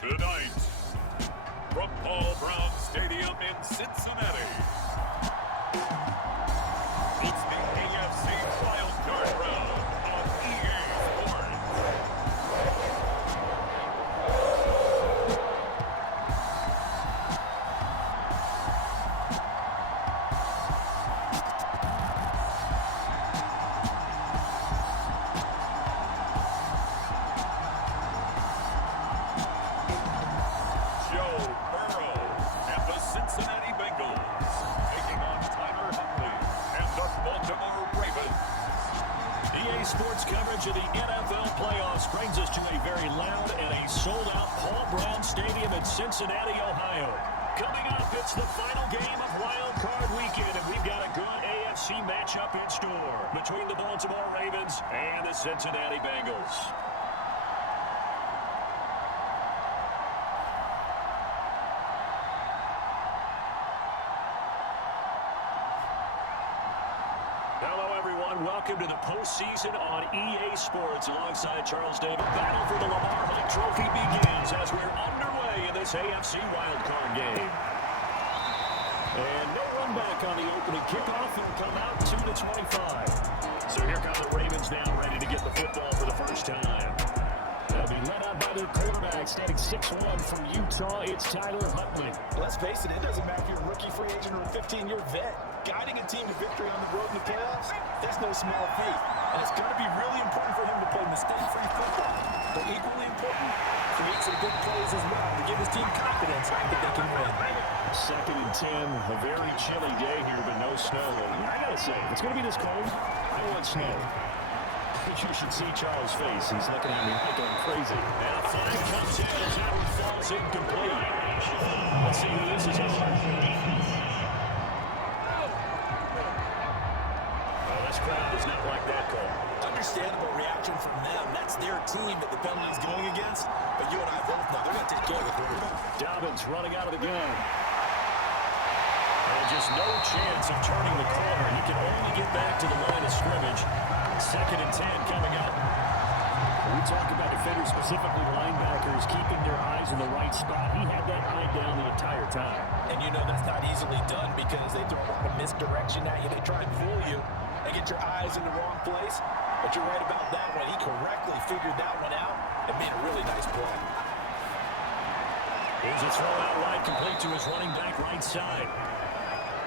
Tonight, from Paul Brown Stadium in Cincinnati, it's the AFC Wild Card Round on EA Sports. Cincinnati Bengals taking on Tyler Huntley and the Baltimore Ravens. EA Sports coverage of the NFL playoffs brings us to a very loud and a sold-out Paul Brown Stadium in Cincinnati, Ohio. Coming up, it's the final game of Wild Card Weekend, and we've got a good AFC matchup in store between the Baltimore Ravens and the Cincinnati Bengals. Hello, everyone. Welcome to the postseason on EA Sports alongside Charles David. Battle for the Lamar Hunt Trophy begins as we're underway in this AFC wildcard game. And no run back on the opening kickoff and come out 2-25. So here come the Ravens now ready to get the football for the first time. They'll be led out by their quarterback, standing 6'1" from Utah. It's Tyler Huntley. Let's face it doesn't matter if you're a rookie free agent or a 15-year vet. Guiding a team to victory on the road in the playoffs, that's no small feat. And it's going to be really important for him to play mistake-free football. But equally important, create some good plays as well to give his team confidence that they can win. 2nd and 10, a very chilly day here, but no snow. I got to say, if it's going to be this cold, I want snow. You should see Charles' face. He's looking at me like I'm crazy. And a flag comes in as that one falls incomplete. Let's see who this is on. This crowd does not like that call. Understandable reaction from them. That's their team that the penalty's going against. But you and I both know they're going to take care of the quarterback. Dobbins running out of the gun. And just no chance of turning the corner. He can only get back to the line of scrimmage. 2nd and 10 coming up. We talk about defenders, specifically linebackers, keeping their eyes in the right spot. He had that eye down the entire time. And you know that's not easily done because they throw a lot of misdirection at you. They try and fool you and get your eyes in the wrong place. But you're right about that one. He correctly figured that one out and made a really nice play. Here's a throw out wide, complete to his running back right side.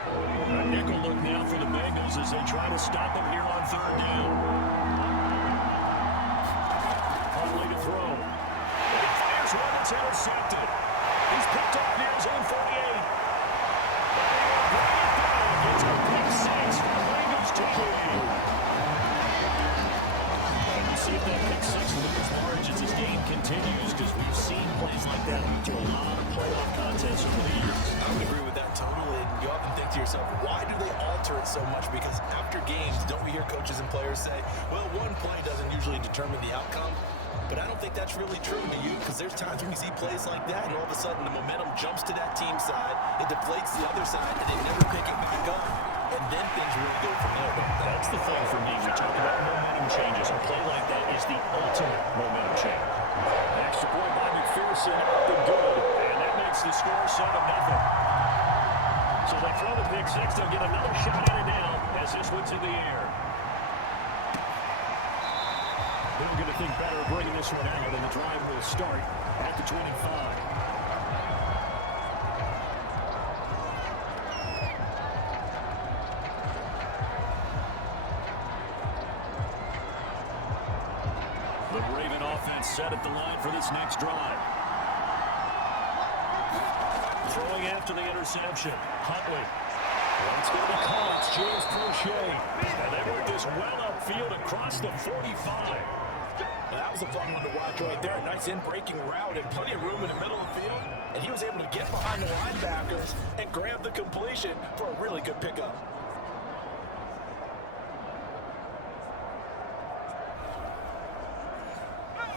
A nickel look now for the Bengals as they try to stop him here on 3rd down. Huntley to throw. And he fires one that's intercepted. He's picked up near his own 48. It's a pick 6 for the Bengals to lead. And you see if that pick 6 loses large as this game continues, because we've seen plays like that lead to a lot of playoff contests over the years. I would agree with that totally. You often think to yourself, why do they alter it so much? Because after games, don't we hear coaches and players say, well, one play doesn't usually determine the outcome? But I don't think that's really true to you, because there's times when you see plays like that, and all of a sudden the momentum jumps to that team side, it deflates the other side, and they never pick it back up. And then things really go from there. That's the thing for me. We talk about momentum changes. A play like that is the ultimate momentum change. Extra point by McPherson, up and good. And that makes the score 7-0. So they throw the pick 6. They'll get another shot at it now as this one's in the air. They're going to think better of bringing this one out, and the drive will start at the 25. The Raven offense set at the line for this next drive. Throwing after the interception. Huntley. It's going to be caught. It's James Crochet. And they work this well upfield across the 45. That was a fun one to watch right there. Nice in-breaking route and plenty of room in the middle of the field. And he was able to get behind the linebackers and grab the completion for a really good pickup.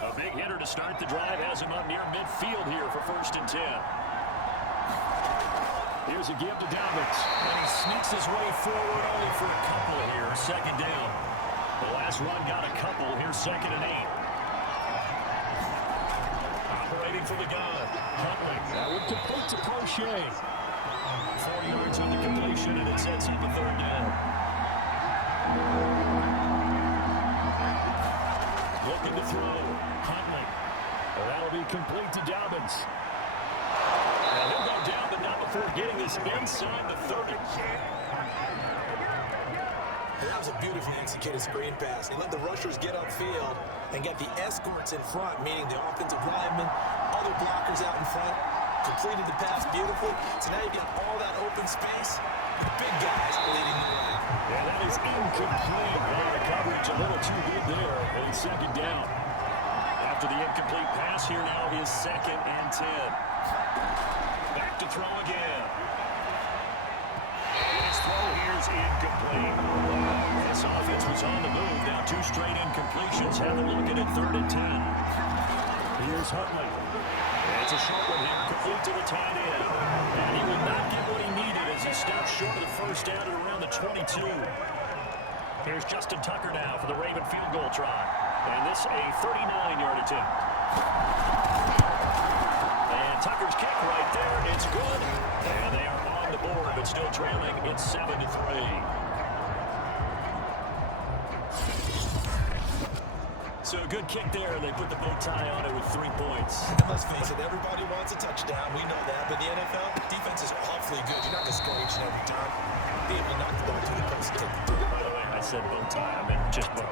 A big hitter to start the drive has him up near midfield here for 1st and 10. Here's a give to Dobbins. And he sneaks his way forward only for a couple here. 2nd down. The last run got a couple. Here's 2nd and 8. Operating for the gun. Huntley. That would complete to Crochet. 4 yards on the completion, and it sets up a third down. Looking to throw. Huntley. That'll be complete to Dobbins. And he'll go down, but not before getting this inside the 30. That was a beautifully executed screen pass. He let the rushers get upfield and get the escorts in front, meaning the offensive linemen, other blockers out in front. Completed the pass beautifully. So now you've got all that open space. The big guys leading the way. Yeah, that is incomplete. Well, the coverage a little too good there. And it's second down. After the incomplete pass, here now is 2nd and 10. Back to throw again. His throw here is incomplete. This offense was on the move. Now 2 straight incompletions. Have them looking at 3rd and 10. Here's Huntley. It's a short one here, complete to the tight end. And he will not get what he needed as he stops short of the first down at around the 22. Here's Justin Tucker now for the Raven field goal try. And this a 39-yard attempt. And Tucker's kick right there. It's good. And they are on the board, but still trailing. It's 7-3. So a good kick there, and they put the bow tie on it with 3 points. Let's face it, everybody wants a touchdown. We know that. But the NFL, defenses are awfully good. You're not going to score each and every time. Be able to knock the ball to the post and take the throw. By the way, I said bow tie. I meant just bow.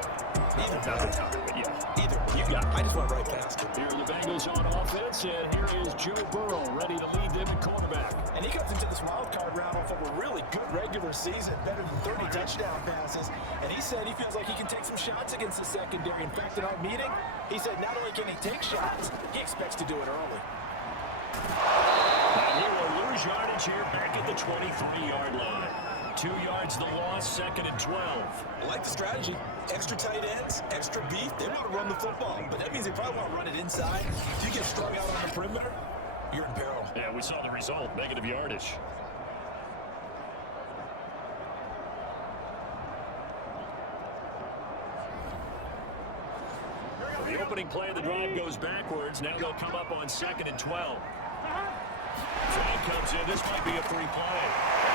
Either. But yeah. Either. You got it. I just went right past it. Here are the Bengals on offense, and here is Joe Burrow ready to lead them at quarterback. And he comes into this wild card round off of a really good regular season, better than 30 touchdown passes. And he said he feels like he can take some shots against the secondary. In fact, in our meeting, he said not only can he take shots, he expects to do it early. And he will lose yardage here back at the 23-yard line. 2 yards the loss, 2nd and 12. I like the strategy. Extra tight ends, extra beef. They want to run the football, but that means they probably want to run it inside. If you get strung out on the perimeter, you're in peril. Yeah, we saw the result, negative yardage. The opening play of the drive goes backwards. Now they'll come up on 2nd and 12. Flag comes in. This might be a free play.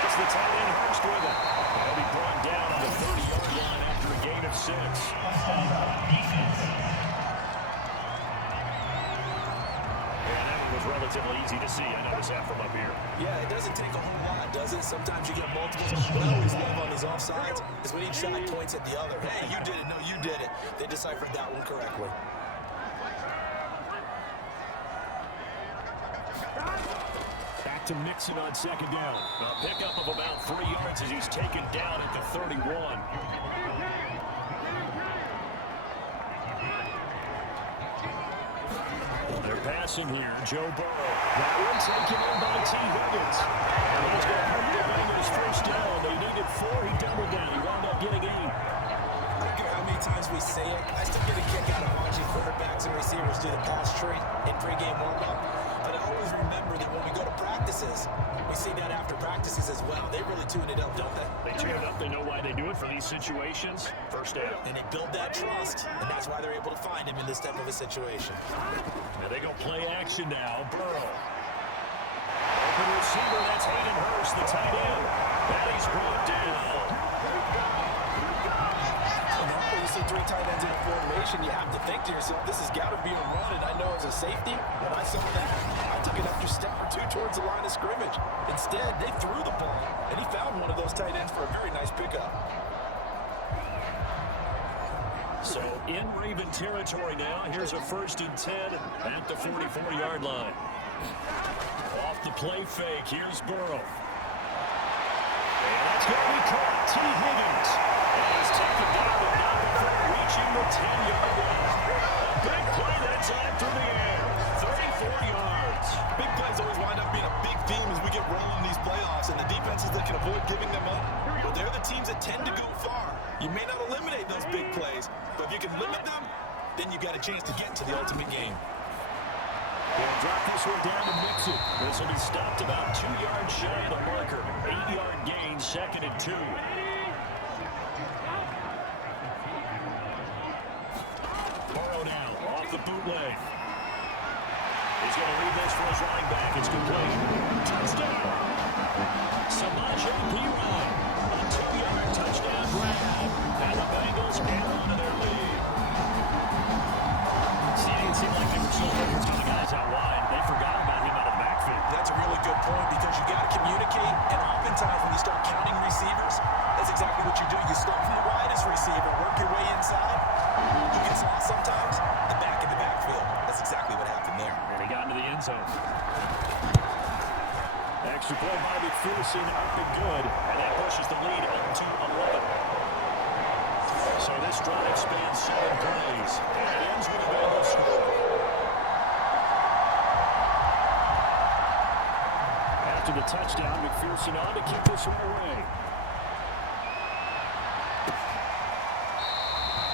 It's the tight end Hurst with it. They'll be brought down on the 30-yard line after a gain of 6. Relatively easy to see. I notice that from up here. Yeah, it doesn't take a whole lot, does it? Sometimes you get multiples. What I always love on these offsides is when each side points at the other. Hey, you did it. No, you did it. They deciphered that one correctly. Back to Mixon on 2nd down. A pickup of about 3 yards as he's taken down at the 31. They're passing here. Joe Burrow. That one taken in by T. Higgins. And he's going to hurt the Bengals first down. They needed 4. He doubled down. He wound up getting 8. I don't care how many times we say it. I still get a kick out of watching quarterbacks and receivers do the pass tree in pregame warm-up. But I always remember that when we go to practices, we see that after practices as well. They really tune it up, don't they? They tune it up. They know why they do it for these situations. First down. And they build that trust, and that's why they're able to find him in this type of a situation. And they go play action now. Burrow. Open receiver, that's Hayden Hurst, the tight end. And he's brought down. When you see 3 tight ends in a formation, you have to think to yourself, this has got to be a run, and I know as a safety, when I saw that, I took an extra step or 2 towards the line of scrimmage. Instead, they threw the ball, and he found one of those tight ends for a very nice pickup. So in Raven territory now, here's a 1st and 10 at the 44-yard line. Off the play fake, here's Burrow. And that's going to be caught. T. Higgins. And he's taken down and now reaching the 10-yard line. A big play that time through the air. 34 yards. Big plays always wind up being a big theme as we get rolling in these playoffs, and the defenses that can avoid giving them up, well, they're the teams that tend to go far. You may not eliminate those big plays, but if you can limit them, then you got a chance to get to the ultimate game. They'll drop this one down to Mixon. This will be stopped about 2 yards shy of the marker. 8-yard gain, 2nd and 2. Burrow now, off the bootleg. He's going to lead this for his running back. It's complete. Touchdown. Samaje Perine. A 2-yard touchdown grab. And the Bengals get onto their lead. See, it didn't seem like they were so focused on the guys out wide. They forgot about him out of the backfield. That's a really good point because you got to communicate, and oftentimes when you start counting receivers, that's exactly what you do. You start from the widest receiver, work your way inside. You can saw sometimes the back in the backfield. That's exactly what happened there. And he got into the end zone. Extra play by McPherson up and good, and that pushes the lead up to 11. So this drive spans 7 plays, and it ends with a Bengals score. After the touchdown, McPherson on to keep this one away.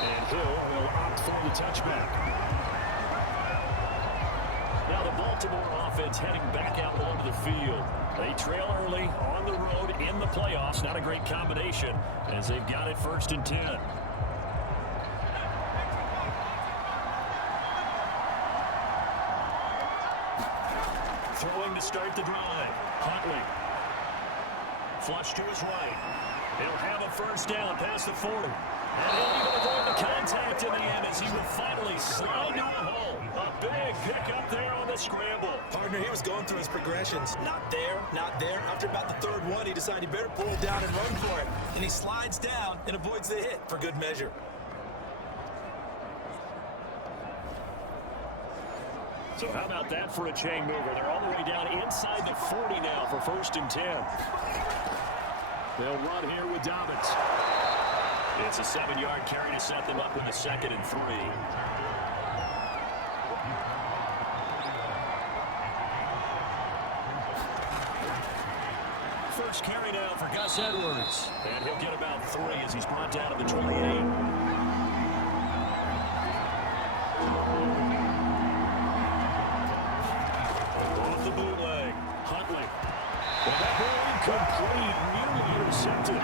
And Hill will opt for the touchback. Now the Baltimore offense heading back out onto the field. They trail early on the road in the playoffs. Not a great combination as they've got it 1st and 10. Throwing to start the drive. Huntley. Flush to his right. He'll have a 1st down past the 40. And he'll even avoid the contact in the end as he will finally slide to a hole. A big pickup there on the scramble. Partner, he was going through his progressions. Not there, not there. After about the 3rd one, he decided he better pull it down and run for it. And he slides down and avoids the hit for good measure. So how about that for a chain mover? They're all the way down inside the 40 now for 1st and 10. They'll run here with Dobbins. It's a 7-yard carry to set them up with a 2nd and 3. First carry now for Gus Edwards. And he'll get about 3 as he's brought down to the 28. Off the bootleg. Huntley. Well, that ball incomplete. Nearly intercepted.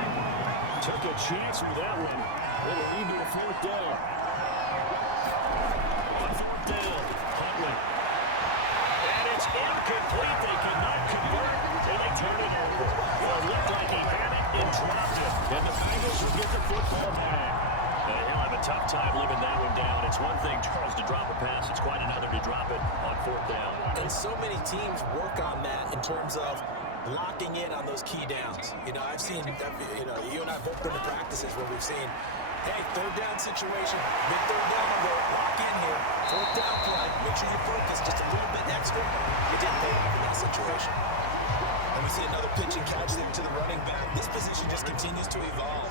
Took a chance with that one. It'll lead to a 4th down. On 4th down, Huntley. And it's incomplete. They cannot convert. And they turn it over. Well, it looked like he had it and dropped it. And the Bengals will get the football back. They'll have a tough time living that one down. It's one thing, Charles, to drop a pass. It's quite another to drop it on 4th down. And so many teams work on that in terms of locking in on those key downs. You know, I've seen, you and I both been to practices where we've seen, hey, 3rd down situation, big 3rd down, lock in here, 4th down play, make sure you focus just a little bit extra. It didn't pay off in that situation. And we see another pitch and catch there to the running back. This position just continues to evolve.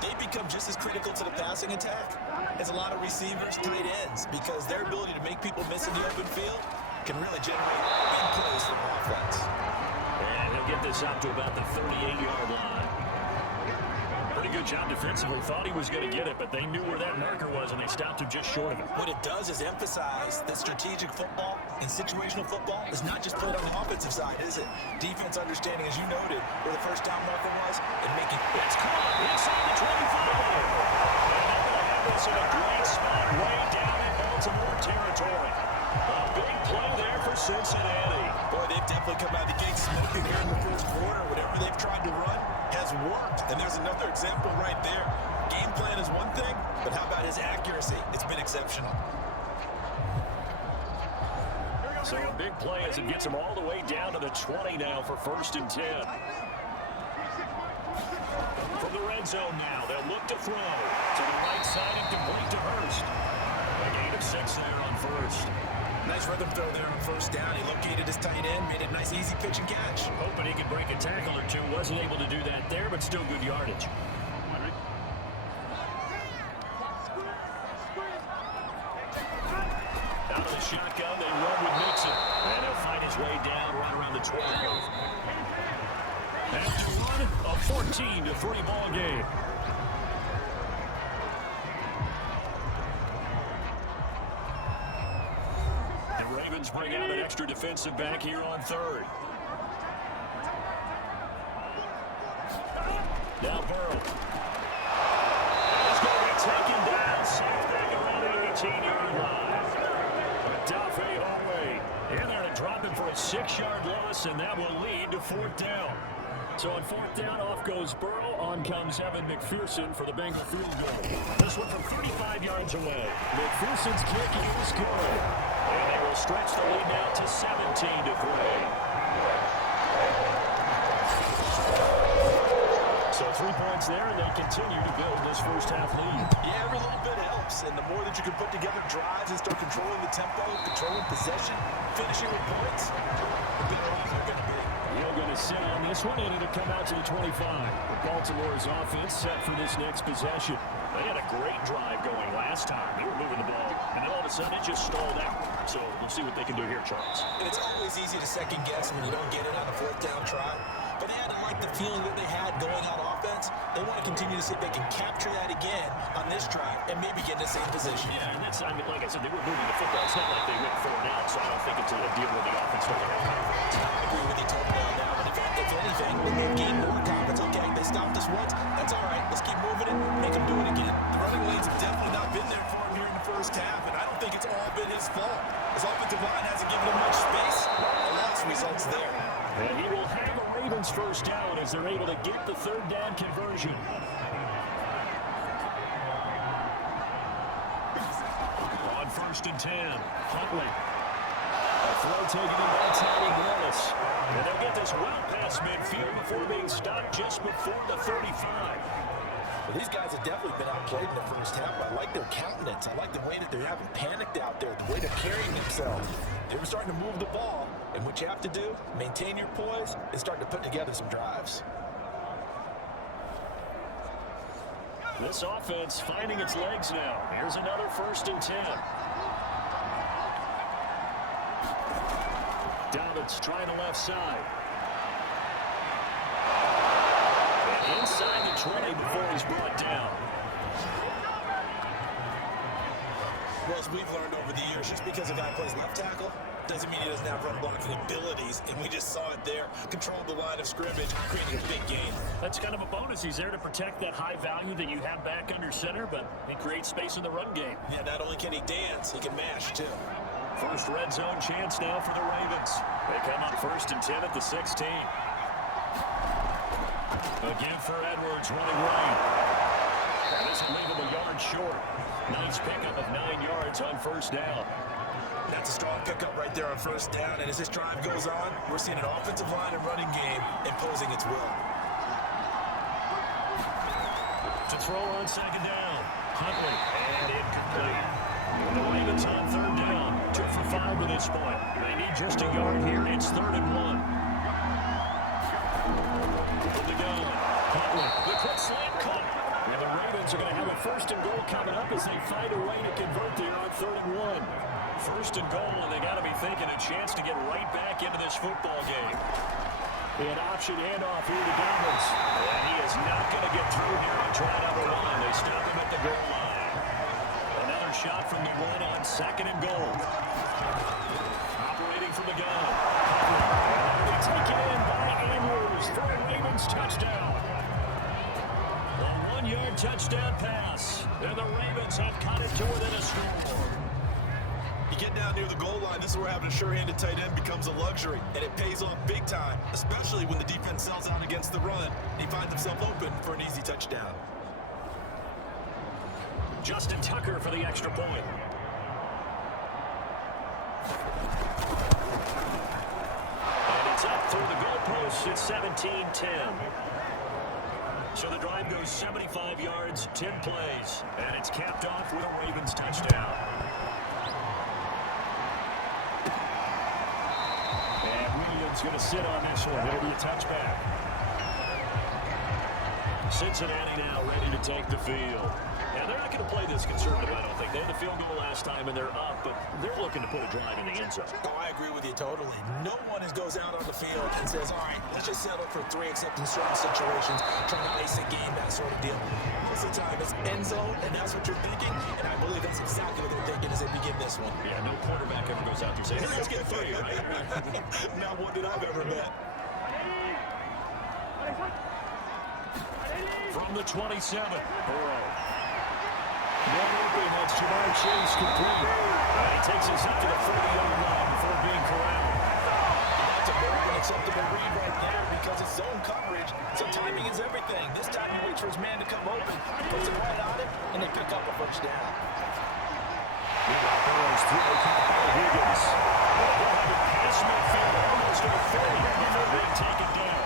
They become just as critical to the passing attack as a lot of receivers, tight ends, because their ability to make people miss in the open field can really generate big plays from offense. And he'll get this out to about the 38-yard line. Pretty good job defensively. Thought he was going to get it, but they knew where that marker was, and they stopped him just short of it. What it does is emphasize that strategic football and situational football is not just played on the offensive side, is it? Defense understanding, as you noted, where the 1st down marker was, and making... It's caught inside the 25. And they're going to have this in a great spot way down in Baltimore territory. A big play there for Cincinnati. Boy, they've definitely come out of the gate smoking here in the 1st quarter. Whatever they've tried to run has worked. And there's another example right there. Game plan is one thing, but how about his accuracy? It's been exceptional. So a big play as it gets them all the way down to the 20 now for 1st and 10. From the red zone now, they'll look to throw to the right side and complete to Hurst. A gain of 6 there on 1st. Nice rhythm throw there on 1st down. He located his tight end, made a nice easy pitch and catch. Hoping he could break a tackle or two. Wasn't able to do that there, but still good yardage. Out of the shotgun, they run with Mixon. And he'll find his way down right around the 12. After one, a 14-3 ball game. The Ravens bring out an extra defensive back here on 3rd. Now Burrow. He's going to be taken down. Safe back around the 18-yard line. Dafe Hallway in 6-yard loss, and that will lead to 4th down. So on 4th down, off goes Burrow. On comes Evan McPherson for the Bengal field goal. This one from 35 yards away. McPherson's kick is good. And they will stretch the lead now to 17-3. So 3 points there, and they'll continue to build this first half lead. Yeah, every little bit helps, and the more that you can put together drives and start controlling the tempo, controlling possession, finishing with points, the better off you're going to be. You're going to sit on this one, and it'll come out to the 25. Baltimore's offense set for this next possession. They had a great drive going last time. They were moving the ball, and then all of a sudden it just stalled out. So we'll see what they can do here, Charles. And it's always easy to second guess when you don't get it on a 4th down try. But they had to like the feeling that they had going on offense. They want to continue to see if they can capture that again on this drive and maybe get in the same position. Yeah, and that's, I mean, like I said, they were moving the football. It's not like they went 4 down, so I don't think it's a deal with the offense. I agree with you totally on that. But if anything, they've gained more confidence. Okay, they stopped us once. That's all right. Let's keep moving it. Make them do it again. The running lanes have definitely not been there for him here in the first half, and I don't think it's all been his fault. His offensive line hasn't given him much space. The loss results there. And he will have a Ravens first down as they're able to get the 3rd down conversion. On 1st and 10, Huntley. A throw taken in by Tony Willis. And they'll get this well past midfield before being stopped just before the 35. Well, these guys have definitely been outplayed in the first half. I like their countenance. I like the way that they haven't panicked out there, the way they're carrying themselves. They were starting to move the ball, and what you have to do, maintain your poise, and start to put together some drives. This offense finding its legs now. Here's another 1st and 10. Davids trying the left side. And inside the 20 before he's brought down. Well, as we've learned over the years, just because a guy plays left tackle doesn't mean he doesn't have run blocking abilities, and we just saw it there. Controlled the line of scrimmage, creating a big gain. That's kind of a bonus. He's there to protect that high value that you have back under center, but he creates space in the run game. Yeah, not only can he dance, he can mash, too. First red zone chance now for the Ravens. They come on 1st and 10 at the 16. Again for Edwards running right. And this will leave him a yard short. Nice pickup of 9 yards on 1st down. That's a strong pickup right there on 1st down, and as this drive goes on, we're seeing an offensive line and running game imposing its will. To throw on 2nd down. Huntley, and incomplete. The Ravens on 3rd down. 2 for 5 at this point. They need just a yard here. It's 3rd and 1. From the gun. Huntley, the quick slant cut. And the Ravens are going to have a 1st and goal coming up as they find a way to convert there on 3rd and 1. 1st and goal, and they got to be thinking a chance to get right back into this football game. An option handoff here to Davids. And he is not going to get through here on try number 1. They stop him at the goal line. Another shot from the 1 on 2nd and goal. Operating from the gun. They take it in by Andrews for a Ravens touchdown. A 1-yard touchdown pass. And the Ravens have cut it to within a score. You get down near the goal line, this is where having a sure-handed tight end becomes a luxury, and it pays off big time, especially when the defense sells out against the run, and he finds himself open for an easy touchdown. Justin Tucker for the extra point. And it's up through the goalposts. It's 17-10. So the drive goes 75 yards, 10 plays, and it's capped off with a Ravens touchdown. Williams going to sit on this one. It'll be a touchback. Cincinnati now ready to take the field. Now, they're not going to play this conservative, I don't think. They had the field goal last time, and they're up, but they're looking to put a drive in the end zone. Oh, I agree with you totally. No one goes out on the field and says, all right, let's just settle for 3, except in certain situations, trying to ice a game, that sort of deal. Most of the time, it's end zone, and that's what you're thinking, and I believe that's exactly what they're thinking as they begin this one. Yeah, no quarterback ever goes out there saying, hey, let's get funny, right? Not one that I've ever met. From the 27, Burrow. One open, that's Jamar Chase complete. He takes us up to the 40-yard line before being corralled. Higgins. Pass midfield, almost a 30 before being taken down.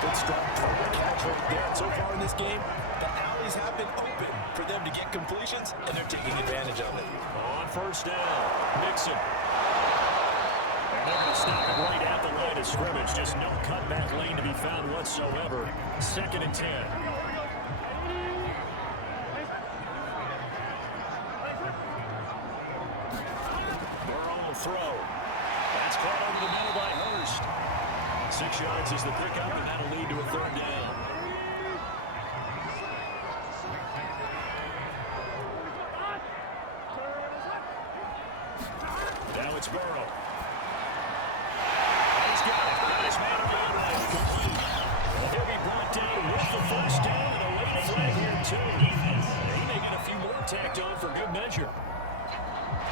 Good strong catch right there. So far in this game, the alleys have been open for them to get completions, and they're taking advantage of it. On first down, Mixon. And they're going to stop it right at the line of scrimmage. Just no cutback lane to be found whatsoever. 2nd and 10. Throw. That's caught over the middle by Hurst. 6 yards is the pickup, and that'll lead to a 3rd down. Now it's Burrow. He's got it. Nice man around right. Complete. He'll be brought down with the 1st down and a late flag here, too. He may get a few more tacked on for good measure.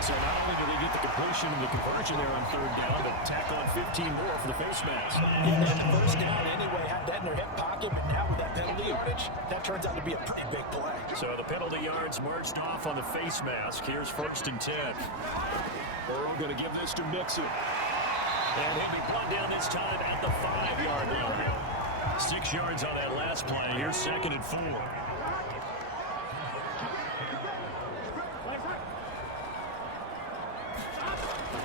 So not only do they get the completion and the conversion there on 3rd down, but tack on 15 more for the face mask. And the 1st down anyway, had that in their hip pocket, but now with that penalty yardage, that turns out to be a pretty big play. So the penalty yards marched off on the face mask. Here's 1st and 10. Burrow going to give this to Mixon. And he'll be brought down this time at the 5-yard line. 6 yards on that last play. Here's 2nd and 4.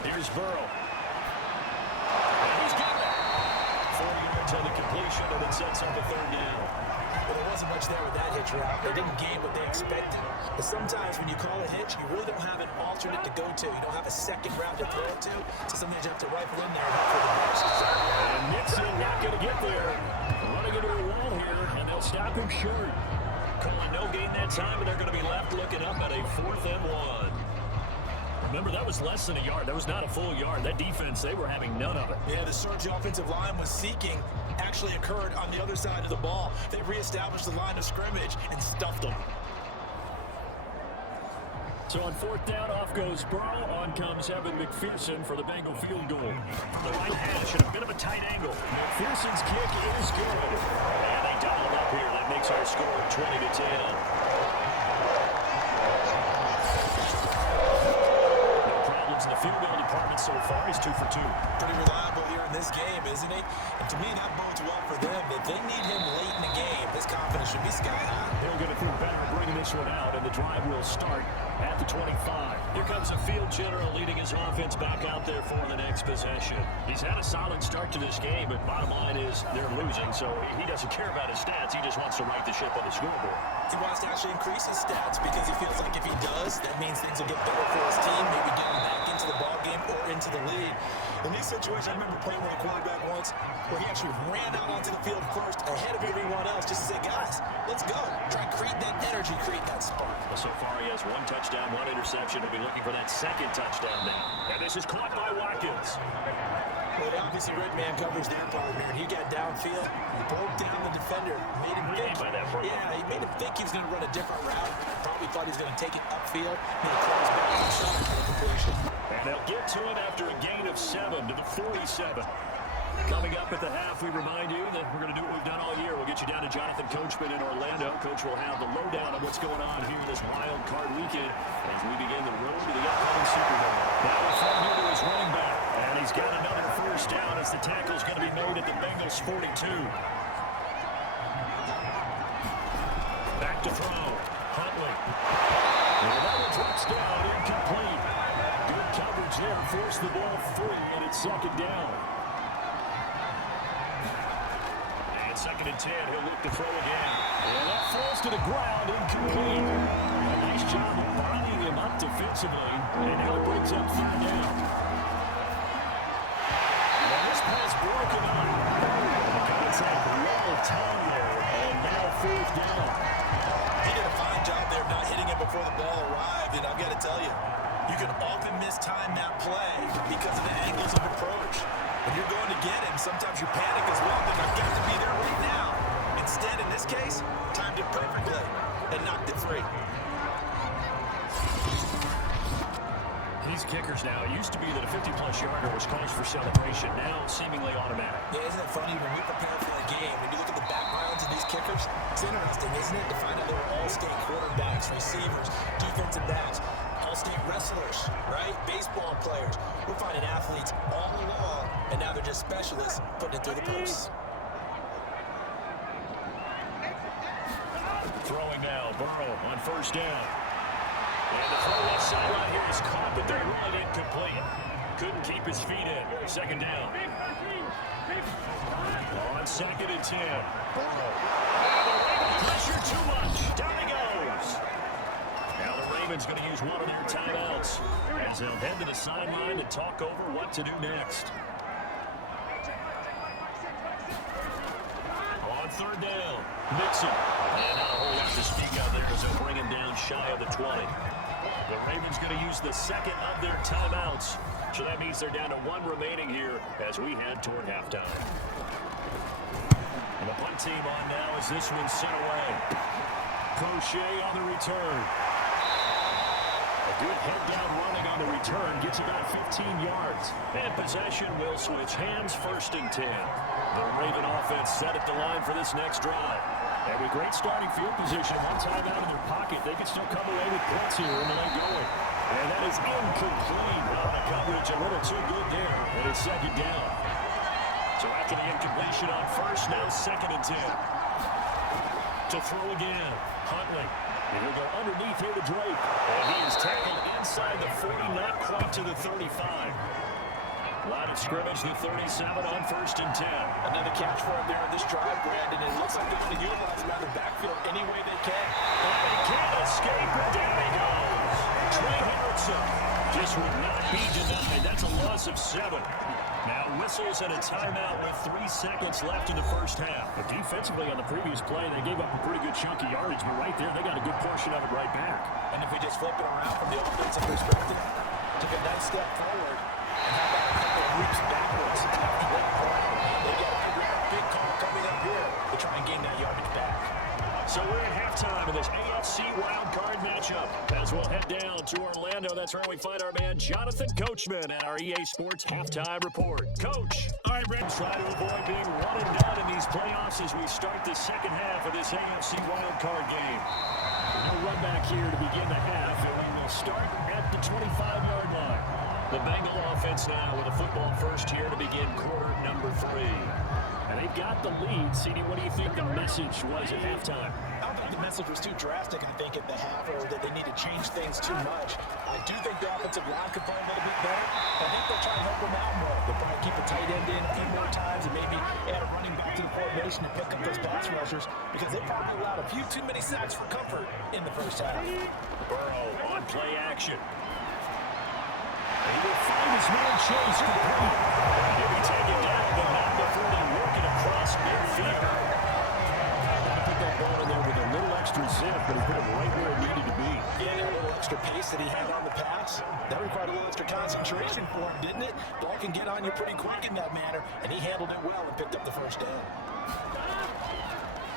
Here's Burrow. And he's got it. 4 yards on the completion, and it sets up a 3rd down. Well, there wasn't much there with that hitch route. They didn't gain what they expected. But sometimes when you call a hitch, you really don't have an alternate to go to. You don't have a second route to throw it to. So sometimes you have to rifle in there and hope for the best. And Mixon not going to get there. Running into a wall here, and they'll stop him short. Calling no gain that time, and they're going to be left looking up at a 4th and 1. Remember, that was less than a yard. That was not a full yard. That defense, they were having none of it. Yeah, the surge the offensive line was seeking actually occurred on the other side of the ball. They reestablished the line of scrimmage and stuffed them. So on 4th down, off goes Burrow. On comes Evan McPherson for the Bengal field goal. From the right hash at a bit of a tight angle. McPherson's kick is good. And they dialed up here. That makes our score 20-10. In the field goal department so far, he's 2 for 2. Pretty reliable here in this game, isn't he? And to me, that bodes well for them. If they need him late in the game, his confidence should be sky high. They're going to feel better bringing this one out, and the drive will start at the 25. Here comes a field general leading his offense back out there for the next possession. He's had a solid start to this game, but bottom line is they're losing, so he doesn't care about his stats. He just wants to right the ship on the scoreboard. He wants to actually increase his stats because he feels like if he does, that means things will get better for his team, maybe get him back into the ball game or into the lead. In these situations, I remember playing with a quarterback once where he actually ran out onto the field first ahead of everyone else just to say, guys, let's go. Try and create that energy, create that spark. Well, so far he has 1 touchdown, 1 interception. He'll be looking for that 2nd touchdown now. And this is caught by Watkins. Well, they obviously red man covers their partner, and he got downfield. He broke down the defender, made him think. Yeah, he made him think he was going to run a different route. Probably thought he was going to take it upfield. Made a close back and shot for the completion. And they'll get to it after a gain of 7 to the 47. Coming up at the half, we remind you that we're going to do what we've done all year. We'll get you down to Jonathan Coachman in Orlando. Coach will have the lowdown of what's going on here this wild card weekend as we begin the road to the upcoming Super Bowl. Now the front here to his running back, and he's got another 1st down as the tackle's going to be made at the Bengals 42. Back to throw. Huntley. And another drops down, incomplete. Good coverage there, forced the ball free, and it's 2nd down. 2nd and 10, he'll look to throw again. And that falls to the ground, incomplete. A nice job of binding him up defensively, and now it brings up 3rd down. And this pass broken up. The contact well timed there, and now 4th down. He did a fine job there of not hitting it before the ball arrived, and I've got to tell you, you can often mistime that play because of the angles of approach. When you're going to get him, sometimes you panic as well, but I've got to be there right now. Instead, in this case, timed it perfectly and knocked it free. These kickers now, it used to be that a 50-plus yarder was cause for celebration. Now, seemingly automatic. Yeah, isn't it funny when we prepare for the game, when you look at the backgrounds of these kickers, it's interesting, isn't it, to find out they're all-state quarterbacks, receivers, defensive backs, all-state wrestlers, right? Baseball players. athletes all along, and now they're just specialists putting it through the posts. Throwing now, Burrow on first down. And the throw left sideline here is caught, but they're running incomplete. Couldn't keep his feet in. Second down. On 2nd and 10. Burrow. And the Ravens pressure too much. Down he goes. Now the Ravens going to use one of their timeouts as they'll head to the sideline to talk over what to do next. On 3rd down, Mixon. And not a whole lot to speak of there as they'll bring him down shy of the 20. The Ravens going to use the second of their timeouts. So that means they're down to 1 remaining here as we head toward halftime. And the punt team on now as this one's sent away. Crochet on the return. A good head down running on the return. Gets about 15 yards. And possession will switch hands, 1st and 10. The Raven offense set at the line for this next drive. And with great starting field position, one time out of their pocket, they can still come away with points here and they going. And that is incomplete. The coverage a little too good there. And it's 2nd down. So after the incompletion on 1st, now 2nd and 10. To throw again, Huntley. He'll go underneath here to Drake. And he is tackled inside the 40, not quite to the 35. Line of scrimmage, the 37 on 1st and 10. Another catch for him there on this drive, Brandon. It looks like they're going to utilize him out of the backfield any way they can. And they can't escape. Down he goes. Trey Harrison just would not be denied. That's a loss of 7. Now whistles and a timeout with 3 seconds left in the first half. But defensively on the previous play, they gave up a pretty good chunk of yardage. But right there, they got a good portion of it right back. And if we just flip it around from the offensive perspective, took a nice step forward and how about a couple of leaps backwards after that play. They got to figure out a big call coming up here to try and gain that yardage back. So we're at halftime in this AFC wildcard matchup. As we'll head down to Orlando, that's where we find our man Jonathan Coachman at our EA Sports Halftime Report. Coach. All right, Brett. Try to avoid being run and done in these playoffs as we start the second half of this AFC wildcard game. We'll run back here to begin the half, and we will start at the 25-yard line. The Bengal offense now with a football first here to begin quarter number 3. And they've got the lead. CD, what do you think the message was at halftime? I don't think the message was too drastic, I think, at the half, or that they need to change things too much. I do think the offensive line could play a little bit better. I think they'll try to help them out more. They'll probably keep a tight end in a few more times and maybe add a running back to the formation to pick up those pass rushers because they probably allowed a few too many sacks for comfort in the first half. Burrow on play action. He will find his man Chase complete. He'll be taken down, but not before they work it across midfield. Put that ball in there with a little extra zip, but he put it right where it needed to be. Yeah, and a little extra pace that he had on the pass. That required a little extra concentration for him, didn't it? Ball can get on you pretty quick in that manner, and he handled it well and picked up the first down.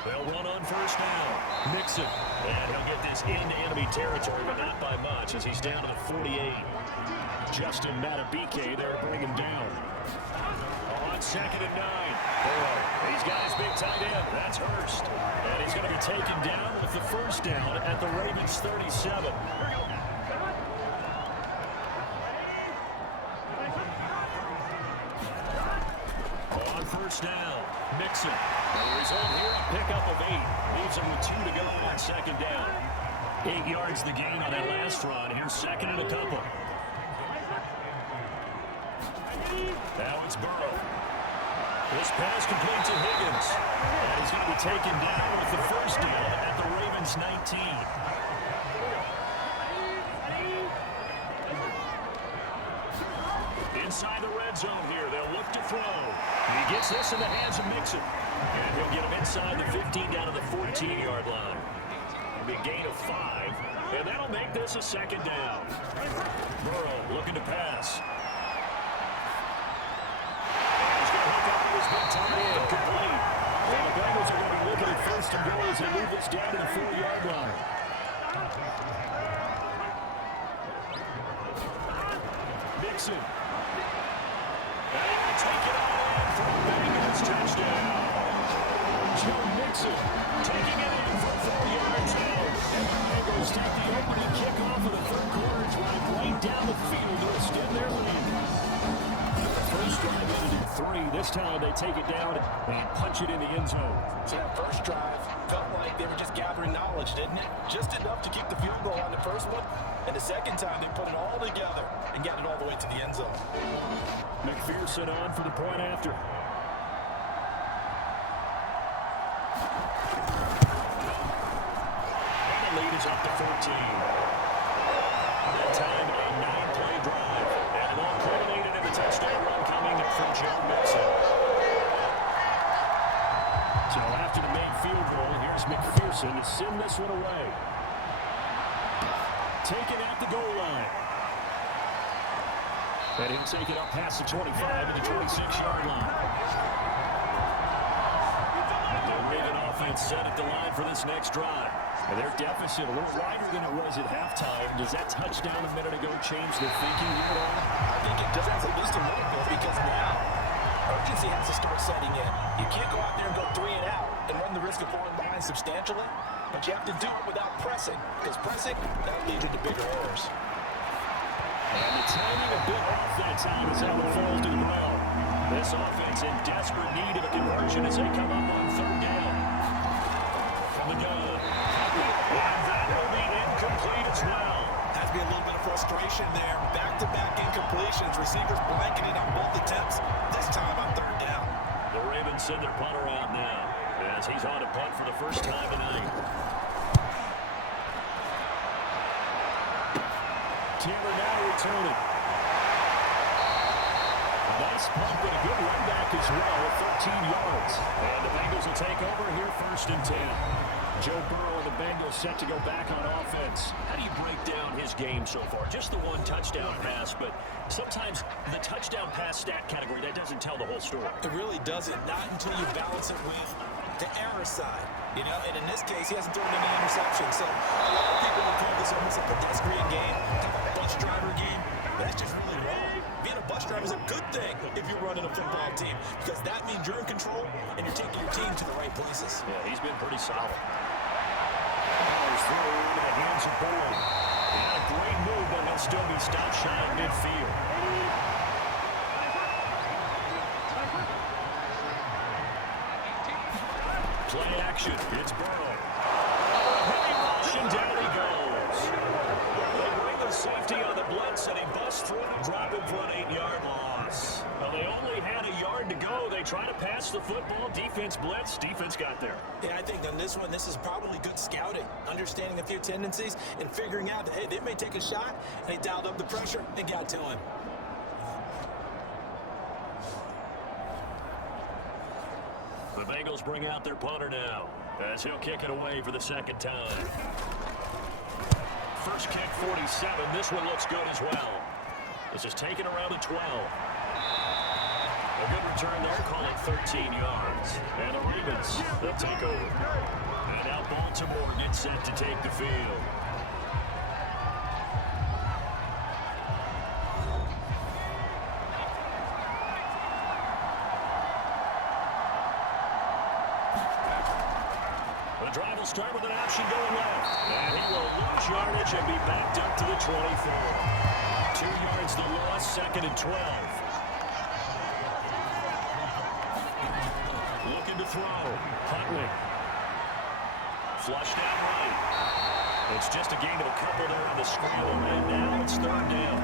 They'll run on first down. Mixon. And he'll get this into enemy territory, but not by much as he's down to the 48. Justin Matabike there bring him down. On 2nd and 9. Burrow. He's got his big tight end. That's Hurst. And he's going to be taken down with the first down at the Ravens 37. On first down, Mixon. And the result here, a pickup of 8. Leaves him with 2 to go on 2nd down. 8 yards the gain on that last run. Here's 2nd and a couple. Now it's Burrow. This pass complete to Higgins. And he's going to be taken down with the first down at the Ravens 19. Inside the red zone here. They'll look to throw. He gets this in the hands of Mixon. And he'll get him inside the 15 down to the 14-yard line. It'll be a gain of 5. And that'll make this a 2nd down. Burrow looking to pass. His big tight end complete. And the Bengals are going to be looking at 1st and goal as they move this down to the 4-yard line. Mixon. And he will take it all in for a Bengals touchdown. Joe Mixon taking it in for a 4-yard touchdown. And the Bengals take the opening kickoff of the 3rd quarter, drive right down the field to extend their lead. this time they take it down and punch it in the end zone. So that first drive felt like they were just gathering knowledge, didn't it? Just enough to keep the field goal on the first one. And the second time they put it all together and got it all the way to the end zone. McPherson on for the point after. And the lead is up to 14. That time a 9-play drive. And it all culminated in the touchdown run coming from Joe Mixon. So after the main field goal, here's McPherson to send this one away. Taken at the goal line. And he'll take it up past the 25 to the 26-yard line. The Raven offense set at the line for this next drive. And their deficit a little wider than it was at halftime. Does that touchdown a minute ago change their thinking here at all? I think it does at least a little bit because now urgency has to start setting in. You can't go out there and go 3 and out and run the risk of falling behind substantially, but you have to do it without pressing, because pressing, that leads you to bigger errors. And the timing of good offense on as that one falls to the ground. This offense in desperate need of a conversion as they come up on third down. From the gun, and that will be incomplete as well. Has to be a little bit of frustration there. Back-to-back incompletions. Receivers blanketed on both attempts. This time on third down. The Ravens send their punter out now as he's on to punt for the first time tonight. Timber now returning. A nice punt and a good run back as well at 13 yards. And the Bengals will take over here first and 10. Joe Burrow and the Bengals set to go back on offense. How do you break down his game so far? Just the one touchdown pass, but sometimes the touchdown pass stat category, that doesn't tell the whole story. It really doesn't. Not until you balance it with the error side. You know, and in this case, he hasn't thrown any interceptions. So a lot of people would call this almost a pedestrian game, kind of a bus driver game. But that's just really wrong. Being a bus driver is a good thing if you're running a football team, because that means you're in control and you're taking your team to the right places. Yeah, he's been pretty solid. Powers through into the hands of Boyd. And a great move, but he'll still be stopped shy of midfield. Play action. It's Burrow. Heavy rush, and down he goes. They bring the safety on the blitz, and he busts through and drop him for an 8-yard loss. Well, they only had a yard to go. They try to pass the football. Defense blitz. Defense got there. Yeah, I think on this one, this is probably good scouting, understanding a few tendencies, and figuring out that, hey, they may take a shot, and they dialed up the pressure and got to him. The Bengals bring out their punter now as he'll kick it away for the second time. First kick, 47. This one looks good as well. This is taken around the 12. A good return there, call it 13 yards. And the Ravens, they'll take over. And now Baltimore gets set to take the field. The drive will start with an option going left. And he will lose yardage and be backed up to the 24. 2 yards the loss, second and 12. Looking to throw. Huntley. Flush down right. It's just a gain of a couple there on the scramble. And now it's third down.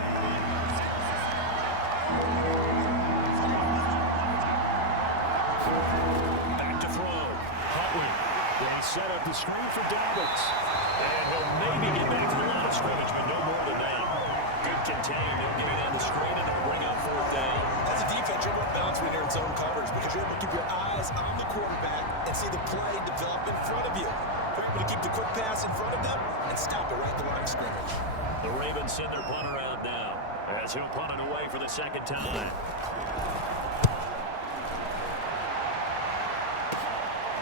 Back to throw. Huntley. They set up the screen for Dobbins. And he'll maybe get back to the line of scrimmage, but no more than that. Good containment, getting on the screen, and they'll bring out fourth down. As a defense, you're going to bounce when you're in zone coverage because you're able to keep your eyes on the quarterback and see the play develop in front of you. You're able to keep the quick pass in front of them and stop it right at the line of scrimmage. The Ravens send their punter out now as he'll punt it away for the second time.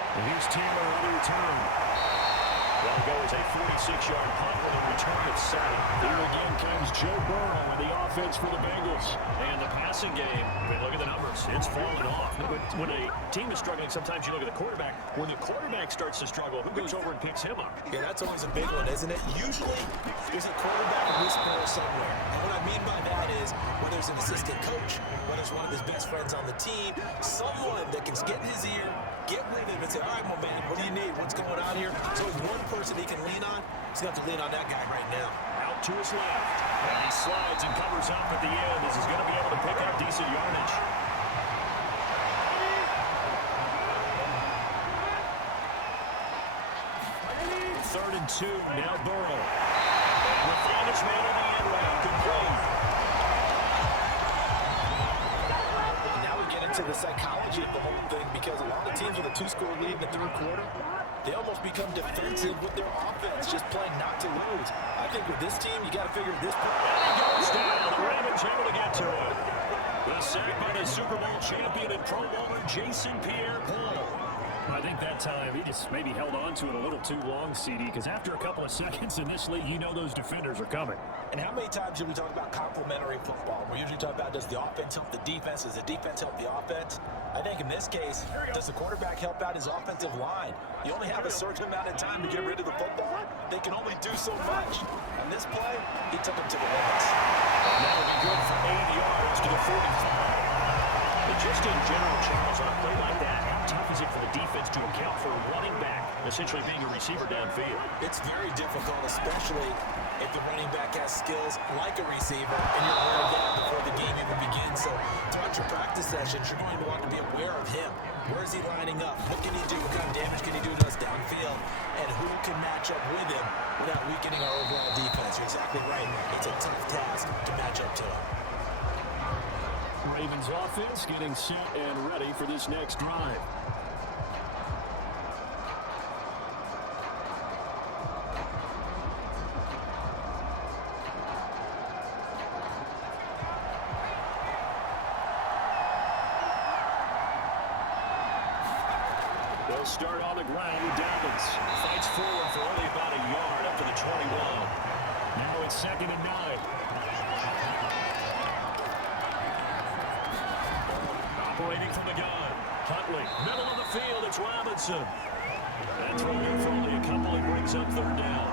And here's Taylor on the return. That'll go as a 46-yard punt with a return at 7. Here again comes Joe Burrow with the offense for the Bengals. And the pass passing game, I mean, look at the numbers. It's falling off. When a team is struggling, sometimes you look at the quarterback. When the quarterback starts to struggle, who goes over and picks him up? Yeah, that's always a big one, isn't it? Usually, there's a quarterback whisperer somewhere. And what I mean by that is, whether it's an assistant coach, whether it's one of his best friends on the team, someone that can get in his ear, get with him, and say, all right, my man, what do you need? What's going on here? So there's one person he can lean on. He's going to have to lean on that guy right now. Out to his left. And he slides and covers up at the end as he's going to be able to pick up decent yardage. Third and 2, now Burrow. With the English man on the end route, complete. Now we get into the psychology of the whole thing, because a lot of teams with a 2-score lead in the third quarter, they almost become defensive with their offense, just playing not to lose. I think with this team, you got to figure this point. And he goes down. The Ravens able to get to it. The sack by the Super Bowl champion and Pro Bowler Jason Pierre-Paul. I think that time he just maybe held on to it a little too long, CD, because after a couple of seconds in this league, you know those defenders are coming. And how many times do we talk about complementary football? We usually talk about, does the offense help the defense? Does the defense help the offense? I think in this case, does the quarterback help out his offensive line? You only have a certain amount of time to get rid of the football. They can only do so much. On this play, he took him to the limits. That'll be good for 8 yards to the 45. But just in general, Charles, on a play like that, how tough is it for the defense to account for a running back essentially being a receiver downfield? It's very difficult, especially if the running back has skills like a receiver, and you're aware of that before the game even begins. So throughout your practice sessions, you're going to want to be aware of him. Where is he lining up? What can he do? What kind of damage can he do to us downfield? And who can match up with him without weakening our overall defense? You're exactly right. It's a tough task to match up to him. Ravens offense getting set and ready for this next drive. They'll start on the ground with Dobbins. Fights forward for only about a yard up to the 21. Now it's 2nd and 9. Operating from the gun. Huntley, middle of the field, it's Robinson. And thrown in for only a couple, it brings up 3rd down.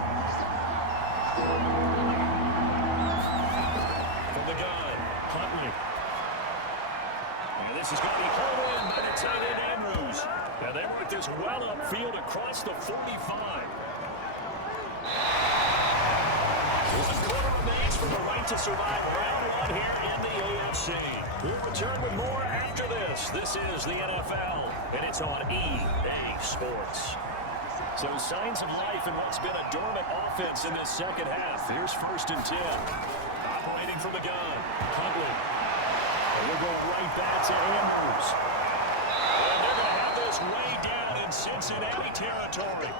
From the gun, Huntley. And this is going to be pulled in by the tight end Andrews. And they work this well upfield across the 45. With a quarter remains for the right to survive round 1 here in the AFC. We'll return with more after this. This is the NFL, and it's on EA Sports. So signs of life in what's been a dormant offense in this second half. Here's 1st and 10. Operating from the gun. Huntley. And we'll go right back to Andrews. And they're going to have this way down in Cincinnati territory.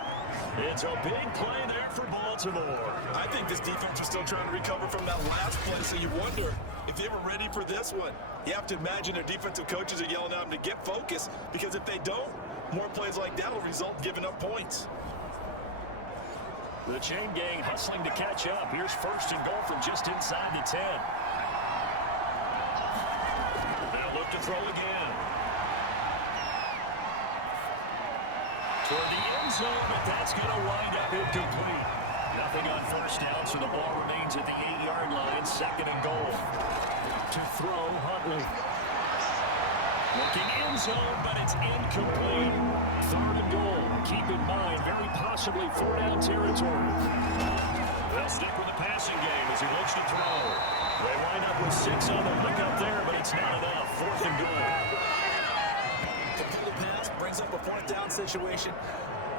It's a big play there for Baltimore. I think this defense was still trying to recover from that last play, so you wonder if they were ready for this one. You have to imagine their defensive coaches are yelling at them to get focused, because if they don't, more plays like that will result in giving up points. The chain gang hustling to catch up. Here's 1st and goal from just inside the 10. They'll look to throw again. Toward the end zone, but that's going to wind up incomplete. Nothing on 1st down, so the ball remains at the 8-yard line, 2nd and goal. To throw, Huntley. Looking end zone, but it's incomplete. 3rd and goal. Keep in mind, very possibly 4-down territory. They'll stick with the passing game as he looks to throw. They wind up with 6 on the pickup there, but it's not enough. 4th and goal. The pass brings up a 4th down situation.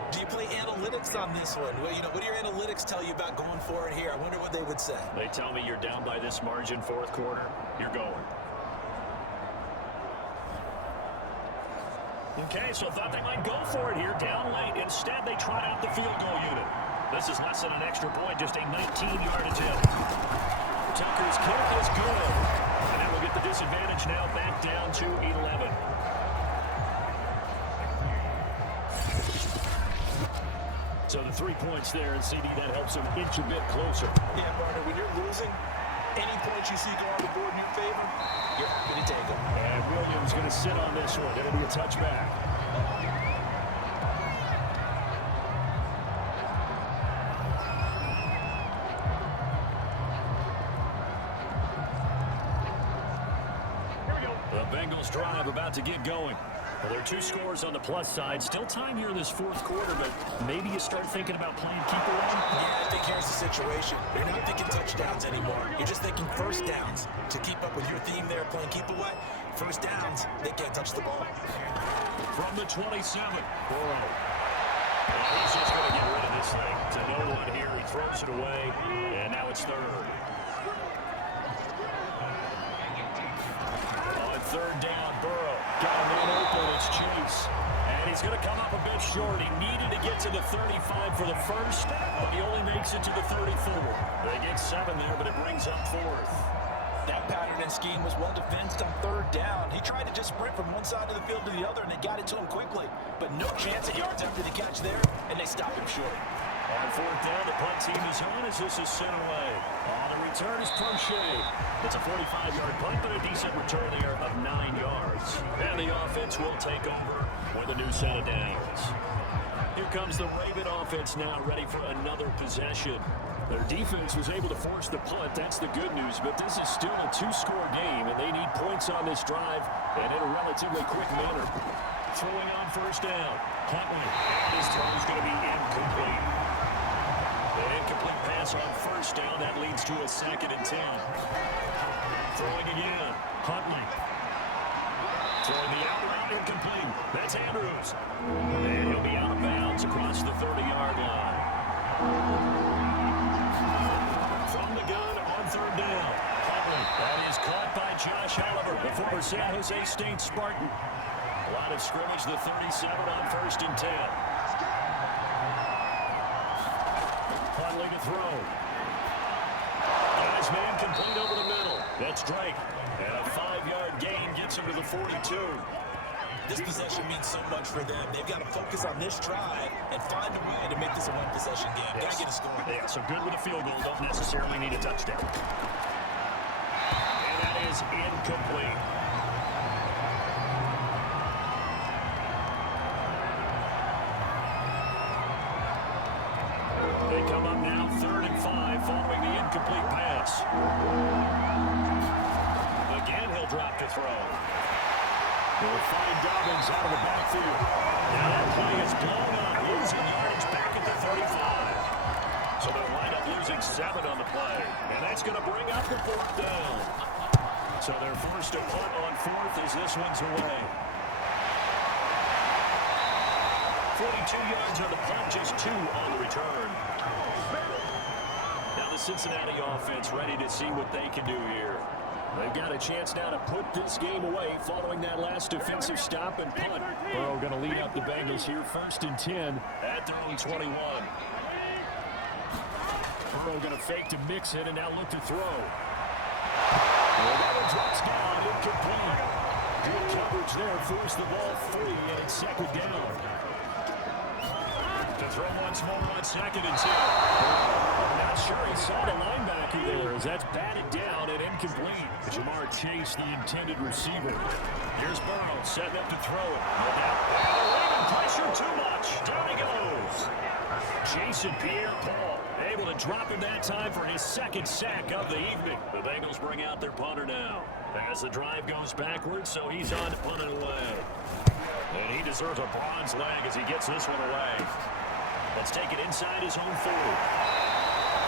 Do you play analytics on this one? Well, what do your analytics tell you about going for it here? I wonder what they would say. They tell me you're down by this margin 4th quarter. You're going. Okay, so thought they might go for it here, down late. Instead, they trot out the field goal unit. This is less than an extra point, just a 19-yard attempt. Tucker's kick is good. And then we'll get the disadvantage now back down to 11. So the 3 points there, and CD, that helps them inch a bit closer. Yeah, Martin, when you're losing, any points you see go on the board in your favor, you're happy to going to sit on this one. It'll be a touchback. The Bengals drive about to get going. Well, there are 2 scores on the plus side. Still time here in this 4th quarter, but maybe you start thinking about playing keep away. Yeah, I think here's the situation. You're not thinking touchdowns anymore. You're just thinking first downs. To keep up with your theme there, playing keep away, first downs, they can't touch the ball. From the 27, Burrow. Well, he's just going to get rid of this thing. To no one here. He throws it away, and now it's 3rd. On 3rd down, Burrow. Got a man open. It's Chase. And he's going to come up a bit short. He needed to get to the 35 for the first, but he only makes it to the 34. They get 7 there, but it brings up 4th. That pattern and scheme was well defensed on 3rd down. He tried to just sprint from one side of the field to the other, and they got it to him quickly. But no chance at yards after the catch there, and they stopped him short. On 4th down, the punt team is on as this is sent away. On the return is Prochet. It's a 45-yard punt, but a decent return there of 9 yards. And the offense will take over with a new set of downs. Here comes the Raven offense now, ready for another possession. Their defense was able to force the punt. That's the good news, but this is still a 2-score game, and they need points on this drive and in a relatively quick manner. Throwing on 1st down. Huntley. His throw is going to be incomplete. An incomplete pass on 1st down. That leads to a 2nd and 10. Throwing again. Huntley. Throwing the out route incomplete. That's Andrews. And he'll be out of bounds across the 30-yard line. From the gun on 3rd down. Huntley. That is caught by Josh Oliver, the former San Jose State Spartan. Line of scrimmage, the 37 on 1st and 10. Huntley to throw. Nice man complete over the middle. That's Drake. And a 5-yard gain gets him to the 42. This possession means so much for them. They've got to focus on this drive and find a way to make this a one-possession game. Yes. Got to get a score. Yeah, so good with a field goal. Don't necessarily need a touchdown. And that is incomplete. They come up now 3rd and 5 following the incomplete pass. Again, he'll drop to throw. They'll find Dobbins out of the backfield. Now that play is blown up. Losing yardage back at the 35. So they'll wind up losing 7 on the play. And that's going to bring up the 4th down. So they're forced to punt on 4th as this one's away. 42 yards on the punt, just 2 on the return. Now the Cincinnati offense ready to see what they can do here. They've got a chance now to put this game away following that last defensive stop and punt. Burrow going to lead up the Bengals here, 1st and 10. At their own 21. Burrow going to fake to mix it and now look to throw. Well, that one drops down, incomplete. Good coverage there, force the ball free, and it's 2nd down. To throw once more on 2nd and 10. Not sure he saw the linebacker there as that's batted down and incomplete. Jamar Chase, the intended receiver. Here's Burrow setting up to throw it. No doubt. And pressure too much. Down he goes. Jason Pierre-Paul able to drop him that time for his 2nd sack of the evening. The Bengals bring out their punter now. As the drive goes backwards, so he's on to punt it away. And he deserves a bronze leg as he gets this one away. Let's take it inside his own 40.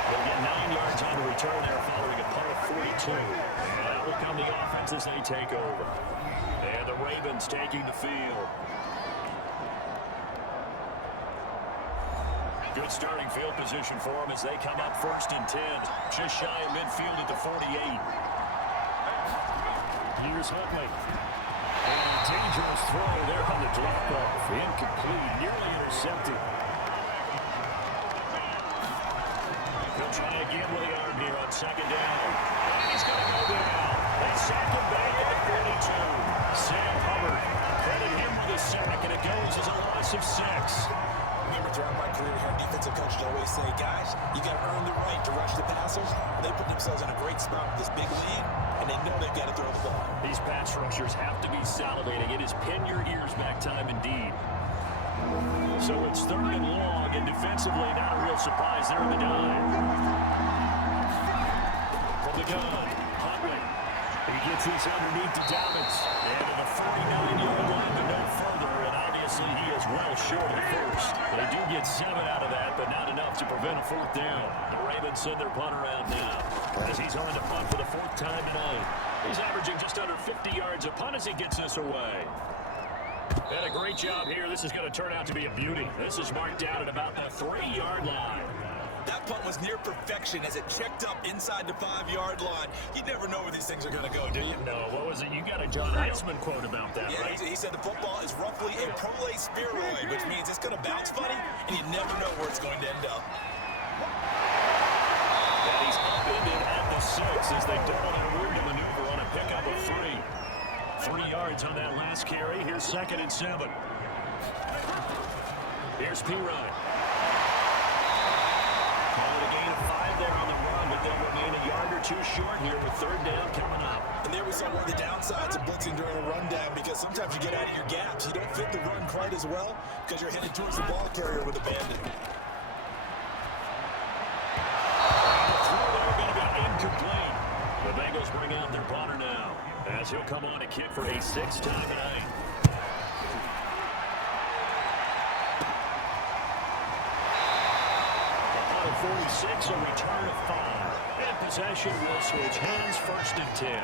They'll get 9 yards on the return there following a punt of 42. And out will come the offense as they take over. And the Ravens taking the field. Good starting field position for them as they come up 1st and 10. Just shy of midfield at the 48. Here's Huntley. A dangerous throw there on the drop-off. Incomplete, nearly intercepted. He'll try again with the arm here on 2nd down. And he's going to go down. They sack him back at the 42. Sam Hubbard credit him with a sack, and it goes as a loss of 6. Remember, throughout my career, our defensive coach would always say, guys, you got to earn the right to rush the passers. They put themselves in a great spot with this big lead, and they know they've got to throw the ball. These pass rushers have to be salivating. It is pin your ears back time indeed. So it's 3rd and long, and defensively, not a real surprise there in the dive. From the gun, Huntley. He gets this underneath to Dobbins. And to the 49-yard line, but no further. And obviously, he is well short of the first. They do get 7 out of that, but not enough to prevent a 4th down. The Ravens send their punter out now, as he's on the punt for the 4th time tonight. He's averaging just under 50 yards a punt as he gets this away. And a great job here. This is going to turn out to be a beauty. This is marked out at about the 3-yard line. That punt was near perfection as it checked up inside the 5-yard line. You never know where these things are going to go, do you? No, what was it? You got a John Heisman quote about that, yeah, right? He said the football is roughly a prolate spheroid, which means it's going to bounce funny, and you never know where it's going to end up. And he's upended at the 6 as they double their room to maneuver on a pickup of 3. 3 yards on that last carry. Here's 2nd and 7. Here's P-Ryan. A gain of 5 there on the run, but they'll remain a yard or 2 short here with 3rd down coming up. And there we saw one of the downsides of blitzing during a rundown, because sometimes you get out of your gaps. You don't fit the run quite as well because you're headed towards the ball carrier with a bandit. The throw there going to be incomplete. The Bengals bring out their punter now, as he'll come on to kick for a 6th time tonight. 46, a return of 5. And possession will switch hands, 1st and 10.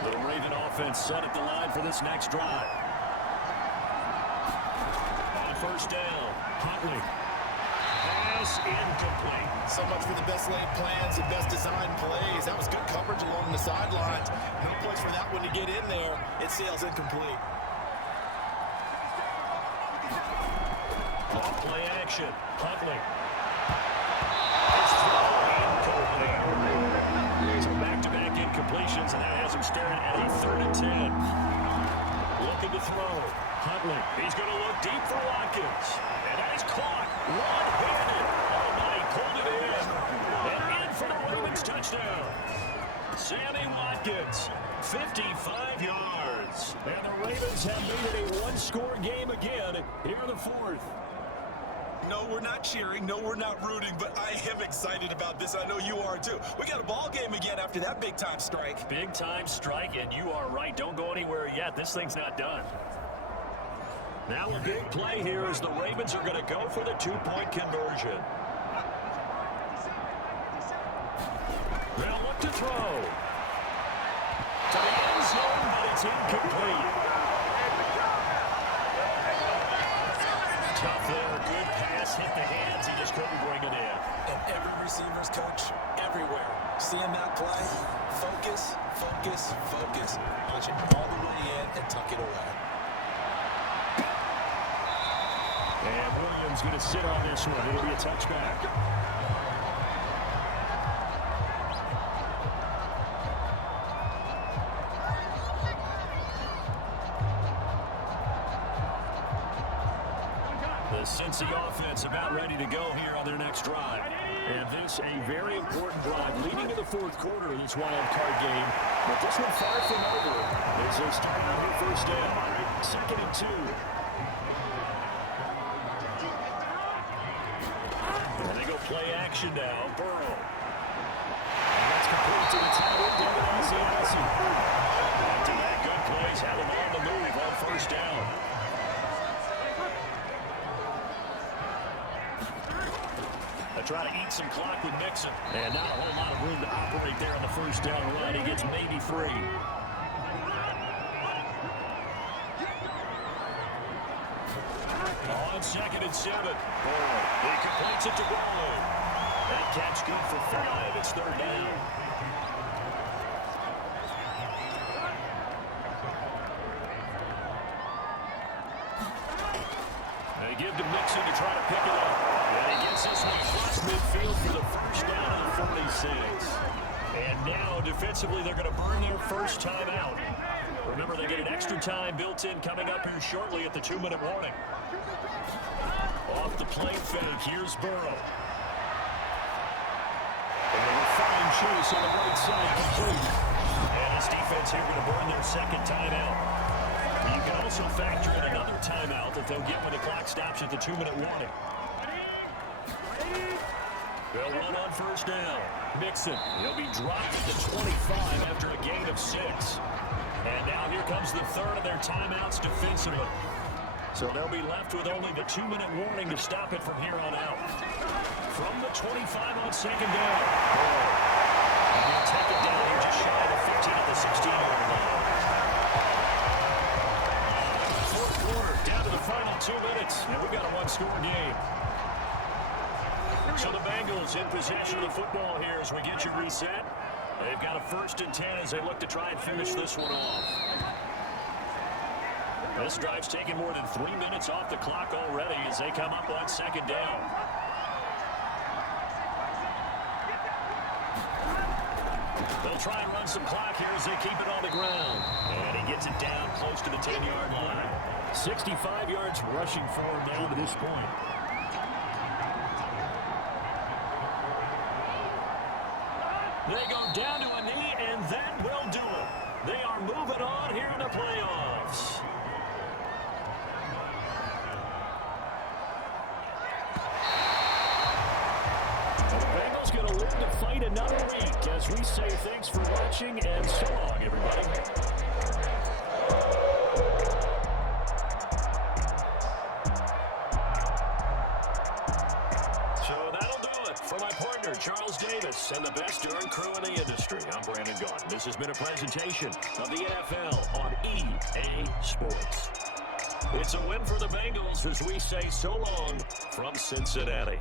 The Raven offense set at the line for this next drive. On 1st down, Huntley. Pass incomplete. So much for the best laid plans and best designed plays. That was good coverage along the sidelines. No place for that one to get in there. It sails incomplete. Off play action, Huntley. So back-to-back incompletions, and that has him staring at a 3rd and 10. Looking to throw. Huntley. He's going to look deep for Watkins. And that is caught. One-handed. Oh, my. Pulled it in. And in for the Ravens touchdown. Sammy Watkins. 55 yards. And the Ravens have made it a 1-score game again here in the 4th. No, we're not cheering. No, we're not rooting, but I am excited about this. I know you are too. We got a ball game again after that big-time strike. Big-time strike, and you are right. Don't go anywhere yet. This thing's not done. Now a big play here as the Ravens are going to go for the 2-point conversion. They'll look to throw. To the end zone, but it's incomplete. Tough there. Good pass. Hit the hands. He just couldn't bring it in. And every receiver's coach, everywhere. Seeing that play, focus, focus, focus. Punch it all the way in and tuck it away. And Williams going to sit on this one. It'll be a touchback. The Cincy offense about ready to go here on their next drive. And this a very important drive leading to the 4th quarter of this wild card game. But this one far from over as they start out here 1st down. 2nd and 2. And they go play action now. Burrow. And that's complete to the tight end, David Asiasi. Back to back good plays. Have him on the move on 1st down. Try to eat some clock with Mixon. And not a whole lot of room to operate there on the 1st down run. He gets maybe 3. On 2nd and 7. He completes it to Barlow. That catch good for 5. It's 3rd down. They give to Mixon to try to pick it up. And he gets this one across midfield for the 1st down on 46. And now, defensively, they're going to burn their 1st time out. Remember, they get an extra time built in coming up here shortly at the 2-minute warning. Off the play fake, here's Burrow. And a fine chase on the right side complete. And this defense here going to burn their 2nd time out. also factor in another timeout that they'll get when the clock stops at the 2-minute warning. They'll run on first down. Mixon, he'll be dropped at the 25 after a gain of 6. And now here comes the third of their timeouts defensively. So they'll be left with only the 2-minute warning to stop it from here on out. From the 25 on second down. And he'll take it down here just shy of the 15 at the 16-yard line. Fourth quarter, down to the final 2 minutes, and we've got a one-score game. So the Bengals in possession of the football here as we get you reset. They've got a 1st and 10 as they look to try and finish this one off. This drive's taken more than 3 minutes off the clock already as they come up on second down. They'll try and run some clock here as they keep it on the ground. And he gets it down close to the 10-yard line. 65 yards rushing for him now to this point. They go down to a knee, and that will do it. They are moving on here in the playoffs. The Bengals going to live to fight another week as we say thanks for watching, and so long, everybody. For my partner, Charles Davis, and the best darn crew in the industry, I'm Brandon Gaudin. This has been a presentation of the NFL on EA Sports. It's a win for the Bengals as we say so long from Cincinnati.